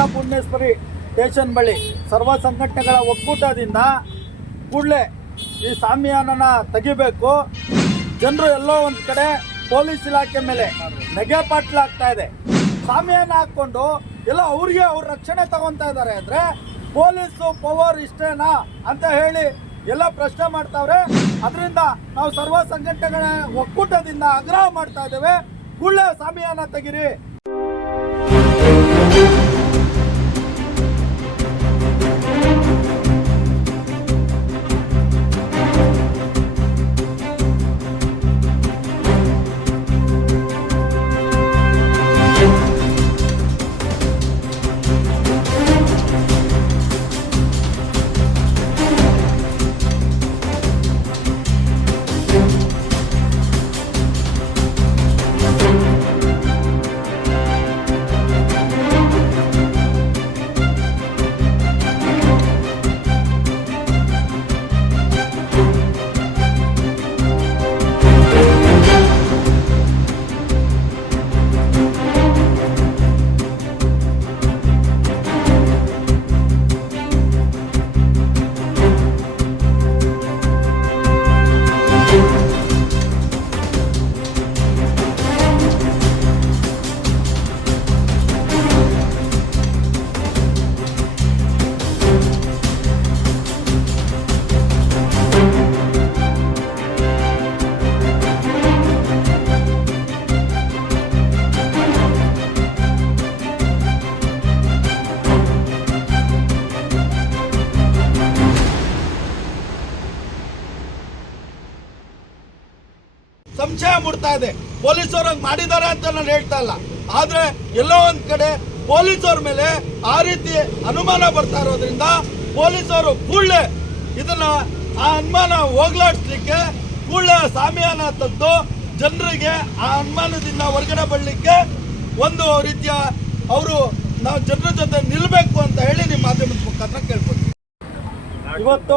Annapoorneshwari station ಬಳಿ ಸರ್ವ ಸಂಘಟನೆಗಳ ಒಕ್ಕೂಟದಿಂದ ಕೂಡಲೇ ಈ ಶಾಮಿಯಾನನ ತೆಗಿಬೇಕು. ಜನರು ಎಲ್ಲೋ ಒಂದು ಕಡೆ ಪೊಲೀಸ್ ಇಲಾಖೆ ಮೇಲೆ ನೆಗೆಪಾಟ್ಲಾಗ್ತಾ ಇದೆ. ಶಾಮಿಯಾನ ಹಾಕ್ಕೊಂಡು ಎಲ್ಲ ಅವ್ರಿಗೆ ಅವ್ರ ರಕ್ಷಣೆ ತಗೊತಾ ಇದ್ದಾರೆ ಅಂದರೆ ಪೊಲೀಸು ಪವರ್ ಇಷ್ಟೇನಾ ಅಂತ ಹೇಳಿ ಎಲ್ಲ ಪ್ರಶ್ನೆ ಮಾಡ್ತಾವ್ರೆ. ಅದರಿಂದ ನಾವು ಸರ್ವ ಸಂಘಟನೆಗಳ ಒಕ್ಕೂಟದಿಂದ ಆಗ್ರಹ ಮಾಡ್ತಾ ಇದ್ದೇವೆ, ಕೂಡಲೇ ಶಾಮಿಯಾನ ತೆಗಿರಿ. ಸಂಶಯ ಮೂಡ್ತಾ ಇದೆ. ಪೊಲೀಸರು ಮಾಡಿದ್ದಾರೆ ಅಂತ ನಾನು ಹೇಳ್ತಾ ಇಲ್ಲ, ಆದ್ರೆ ಎಲ್ಲೋ ಒಂದ್ ಕಡೆ ಪೊಲೀಸರ ಮೇಲೆ ಆ ರೀತಿ ಅನುಮಾನ ಬರ್ತಾ ಇರೋದ್ರಿಂದ ಪೊಲೀಸರು ಕೂಡಲೇ ಇದನ್ನ ಆ ಅನುಮಾನ ಹೋಗ್ಲಾಡಿಸ್ಲಿಕ್ಕೆ ಕೂಡಲೇ ಶಾಮಿಯಾನ ತೆಗೆದು ಜನರಿಗೆ ಆ ಅನುಮಾನದಿಂದ ಹೊರಗಡೆ ಬರಲಿಕ್ಕೆ ಒಂದು ರೀತಿಯ ಅವರು ನಾವು ಜನರ ಜೊತೆ ನಿಲ್ಬೇಕು ಅಂತ ಹೇಳಿ ನಿಮ್ಮ ಮಾಧ್ಯಮದ ಮುಖಾಂತರ ಕೇಳ್ಬೋದು. ಇವತ್ತು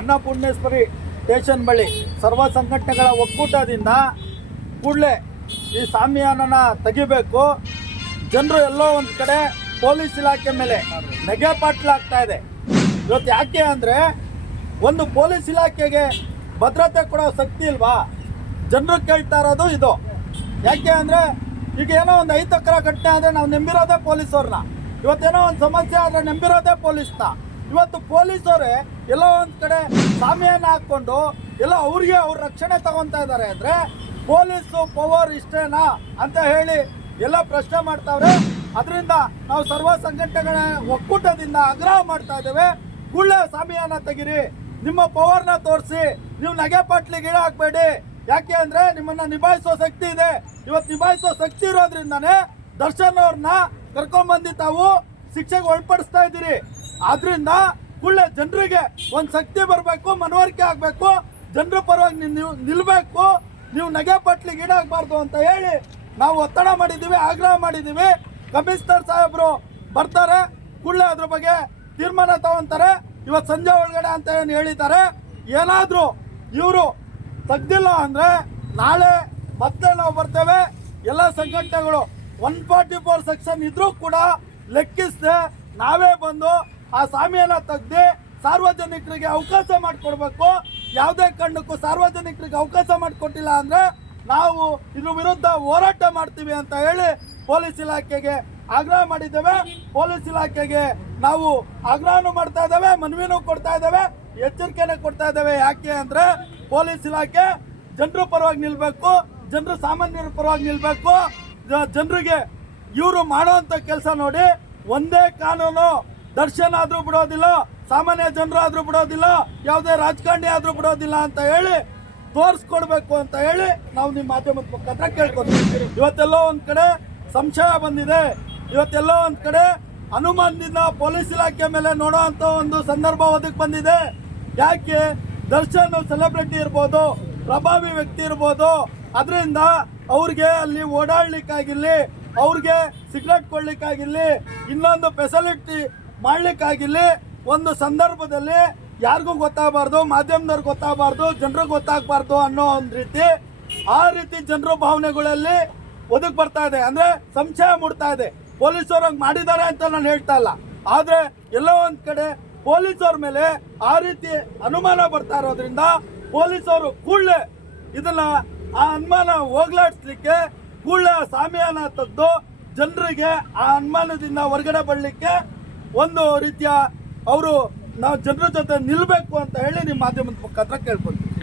ಅನ್ನಪೂರ್ಣೇಶ್ವರಿ ಸ್ಟೇಷನ್ ಬಳಿ ಸರ್ವ ಸಂಘಟನೆಗಳ ಒಕ್ಕೂಟದಿಂದ ಕೂಡಲೇ ಈ ಶಾಮಿಯಾನನ ತೆಗಿಬೇಕು. ಜನರು ಎಲ್ಲೋ ಒಂದು ಕಡೆ ಪೊಲೀಸ್ ಇಲಾಖೆ ಮೇಲೆ ನೆಗೆಪಾಟ್ಲಾಗ್ತಾ ಇದೆ. ಇವತ್ತು ಯಾಕೆ ಅಂದರೆ ಒಂದು ಪೊಲೀಸ್ ಇಲಾಖೆಗೆ ಭದ್ರತೆ ಕೊಡೋ ಶಕ್ತಿ ಇಲ್ವಾ? ಜನರು ಕೇಳ್ತಾ ಇರೋದು ಇದು. ಯಾಕೆ ಅಂದರೆ ಈಗ ಏನೋ ಒಂದು ಅಹಿತಕರ ಘಟನೆ ಆದರೆ ನಾವು ನಂಬಿರೋದೇ ಪೊಲೀಸವ್ರನ್ನ, ಇವತ್ತೇನೋ ಒಂದು ಸಮಸ್ಯೆ ಆದರೆ ನಂಬಿರೋದೇ ಪೊಲೀಸ್ನ. ಇವತ್ತು ಪೊಲೀಸರೇ ಎಲ್ಲೋ ಒಂದು ಕಡೆ ಶಾಮಿಯಾನ ಹಾಕ್ಕೊಂಡು ಎಲ್ಲ ಅವ್ರಿಗೆ ಅವ್ರ ರಕ್ಷಣೆ ತಗೊತಾ ಇದ್ದಾರೆ ಅಂದರೆ ಪೊಲೀಸು ಪವರ್ ಇಷ್ಟೇನಾ ಅಂತ ಹೇಳಿ ಎಲ್ಲ ಪ್ರಶ್ನೆ ಮಾಡ್ತಾವ್ರೆ. ಅದರಿಂದ ನಾವು ಸರ್ವ ಸಂಘಟನೆಗಳ ಒಕ್ಕೂಟದಿಂದ ಆಗ್ರಹ ಮಾಡ್ತಾ ಇದ್ದೇವೆ, ಕೂಡಲೇ ಶಾಮಿಯಾನ ತೆಗಿರಿ. ನಿಮ್ಮ ಪವರ್ನ ತೋರಿಸಿ, ನೀವು ನಗೆಪಾಟ್ಲಿಗೆ ಹಾಕಬೇಡಿ. ಯಾಕೆ ಅಂದರೆ ನಿಮ್ಮನ್ನು ನಿಭಾಯಿಸೋ ಶಕ್ತಿ ಇದೆ. ಇವತ್ತು ನಿಭಾಯಿಸೋ ಶಕ್ತಿ ಇರೋದ್ರಿಂದನೇ ದರ್ಶನ್ ಅವ್ರನ್ನ ಕರ್ಕೊಂಡ್ಬಂದು ತಾವು ಶಿಕ್ಷೆಗೆ ಒಳಪಡಿಸ್ತಾ ಇದ್ದೀರಿ. ಆದ್ರಿಂದ ಕೂಡಲೇ ಜನರಿಗೆ ಒಂದು ಶಕ್ತಿ ಬರಬೇಕು, ಮನವರಿಕೆ ಆಗಬೇಕು, ಜನರ ಪರವಾಗಿ ನೀವು ನಿಲ್ಲಬೇಕು, ನೀವು ನಗೆಪಾಟ್ಲಿಗೆ ಈಡಾಗಬಾರ್ದು ಅಂತ ಹೇಳಿ ನಾವು ಒತ್ತಡ ಮಾಡಿದ್ದೀವಿ, ಆಗ್ರಹ ಮಾಡಿದ್ದೀವಿ. ಕಮಿಷನರ್ ಸಾಹೇಬರು ಬರ್ತಾರೆ, ಕೂಡಲೇ ಅದ್ರ ಬಗ್ಗೆ ತೀರ್ಮಾನ ತಗೊಂತಾರೆ. ಇವತ್ತು ಸಂಜೆ ಒಳಗಡೆ ಅಂತ ಏನು ಹೇಳಿದ್ದಾರೆ. ಏನಾದರೂ ಇವರು ತೆಗ್ದಿಲ್ಲ ಅಂದರೆ ನಾಳೆ ಮತ್ತೆ ನಾವು ಬರ್ತೇವೆ. ಎಲ್ಲ ಸಂಘಟನೆಗಳು 144 ಸೆಕ್ಷನ್ ಇದ್ರೂ ಕೂಡ ಲೆಕ್ಕಿಸದೆ ನಾವೇ ಬಂದು ಆ ಶಾಮಿಯಾನ ತೆಗ್ದು ಸಾರ್ವಜನಿಕರಿಗೆ ಅವಕಾಶ ಮಾಡಿಕೊಡ್ಬೇಕು. ಯಾವುದೇ ಕಾರಣಕ್ಕೂ ಸಾರ್ವಜನಿಕರಿಗೆ ಅವಕಾಶ ಮಾಡಿಕೊಟ್ಟಿಲ್ಲ ಅಂದರೆ ನಾವು ಇದ್ರ ವಿರುದ್ಧ ಹೋರಾಟ ಮಾಡ್ತೀವಿ ಅಂತ ಹೇಳಿ ಪೊಲೀಸ್ ಇಲಾಖೆಗೆ ಆಗ್ರಹ ಮಾಡಿದ್ದೇವೆ. ಪೊಲೀಸ್ ಇಲಾಖೆಗೆ ನಾವು ಆಗ್ರಹನೂ ಮಾಡ್ತಾ ಇದ್ದೇವೆ, ಮನವಿನೂ ಕೊಡ್ತಾ ಇದ್ದೇವೆ, ಎಚ್ಚರಿಕೆನೇ ಕೊಡ್ತಾ ಇದ್ದೇವೆ. ಯಾಕೆ ಅಂದರೆ ಪೊಲೀಸ್ ಇಲಾಖೆ ಜನರ ಪರವಾಗಿ ನಿಲ್ಲಬೇಕು, ಜನರು ಸಾಮಾನ್ಯರ ಪರವಾಗಿ ನಿಲ್ಲಬೇಕು. ಜನರಿಗೆ ಇವರು ಮಾಡೋವಂಥ ಕೆಲಸ ನೋಡಿ ಒಂದೇ ಕಾನೂನು ದರ್ಶನ್ ಆದ್ರೂ ಬಿಡೋದಿಲ್ಲ, ಸಾಮಾನ್ಯ ಜನರು ಆದ್ರೂ ಬಿಡೋದಿಲ್ಲ, ಯಾವುದೇ ರಾಜಕಾರಣಿ ಆದ್ರೂ ಬಿಡೋದಿಲ್ಲ ಅಂತ ಹೇಳಿ ತೋರಿಸ್ಕೊಡ್ಬೇಕು ಅಂತ ಹೇಳಿ ನಾವು ನಿಮ್ಮ ಮಾಧ್ಯಮದ ಮುಖಾಂತರ ಕೇಳ್ಕೊತೀವಿ. ಇವತ್ತೆಲ್ಲೋ ಒಂದ್ ಕಡೆ ಸಂಶಯ ಬಂದಿದೆ, ಇವತ್ತೆಲ್ಲೋ ಒಂದ್ ಕಡೆ ಅನುಮಾನದಿಂದ ಪೊಲೀಸ್ ಇಲಾಖೆ ಮೇಲೆ ನೋಡುವಂತ ಒಂದು ಸಂದರ್ಭ ಒದಗಿ ಬಂದಿದೆ. ಯಾಕೆ ದರ್ಶನ್ ಸೆಲೆಬ್ರಿಟಿ ಇರ್ಬೋದು, ಪ್ರಭಾವಿ ವ್ಯಕ್ತಿ ಇರ್ಬೋದು, ಅದರಿಂದ ಅವ್ರಿಗೆ ಅಲ್ಲಿ ಓಡಾಡ್ಲಿಕ್ಕಾಗಿರ್ಲಿ, ಅವ್ರಿಗೆ ಸಿಗರೇಟ್ ಕೊಡ್ಲಿಕ್ಕಾಗಿರ್ಲಿ, ಇನ್ನೊಂದು ಫೆಸಿಲಿಟಿ ಮಾಡ್ಲಿಕ್ಕಾಗಿರ್ಲಿ, ಒಂದು ಸಂದರ್ಭದಲ್ಲಿ ಯಾರಿಗೂ ಗೊತ್ತಾಗಬಾರ್ದು, ಮಾಧ್ಯಮದವ್ರಿಗೆ ಗೊತ್ತಾಗಬಾರ್ದು, ಜನರಿಗೆ ಗೊತ್ತಾಗಬಾರ್ದು ಅನ್ನೋ ಒಂದು ರೀತಿ ಆ ರೀತಿ ಜನರ ಭಾವನೆಗಳಲ್ಲಿ ಒದಗಿ ಬರ್ತಾ ಇದೆ. ಅಂದ್ರೆ ಸಂಶಯ ಮೂಡ್ತಾ ಇದೆ. ಪೊಲೀಸರು ಹಂಗೆ ಮಾಡಿದ್ದಾರೆ ಅಂತ ನಾನು ಹೇಳ್ತಾ ಇಲ್ಲ. ಆದರೆ ಎಲ್ಲೋ ಒಂದು ಕಡೆ ಪೊಲೀಸರ ಮೇಲೆ ಆ ರೀತಿ ಅನುಮಾನ ಬರ್ತಾ ಇರೋದ್ರಿಂದ ಪೊಲೀಸರು ಕೂಡಲೇ ಇದನ್ನ ಆ ಅನುಮಾನ ಹೋಗ್ಲಾಡಿಸ್ಲಿಕ್ಕೆ ಕೂಡಲೇ ಆ ಸಾಮ್ಯಾನ ತೆಗೆದು ಜನರಿಗೆ ಆ ಅನುಮಾನದಿಂದ ಹೊರಗಡೆ ಬರಲಿಕ್ಕೆ ಒಂದು ರೀತಿಯ ಅವರು ನಾವು ಜನರ ಜೊತೆ ನಿಲ್ಲಬೇಕು ಅಂತ ಹೇಳಿ ನಿಮ್ಮ ಮಾಧ್ಯಮದ ಮುಖಾಂತರ ಕೇಳ್ಕೊಳ್ತೀವಿ.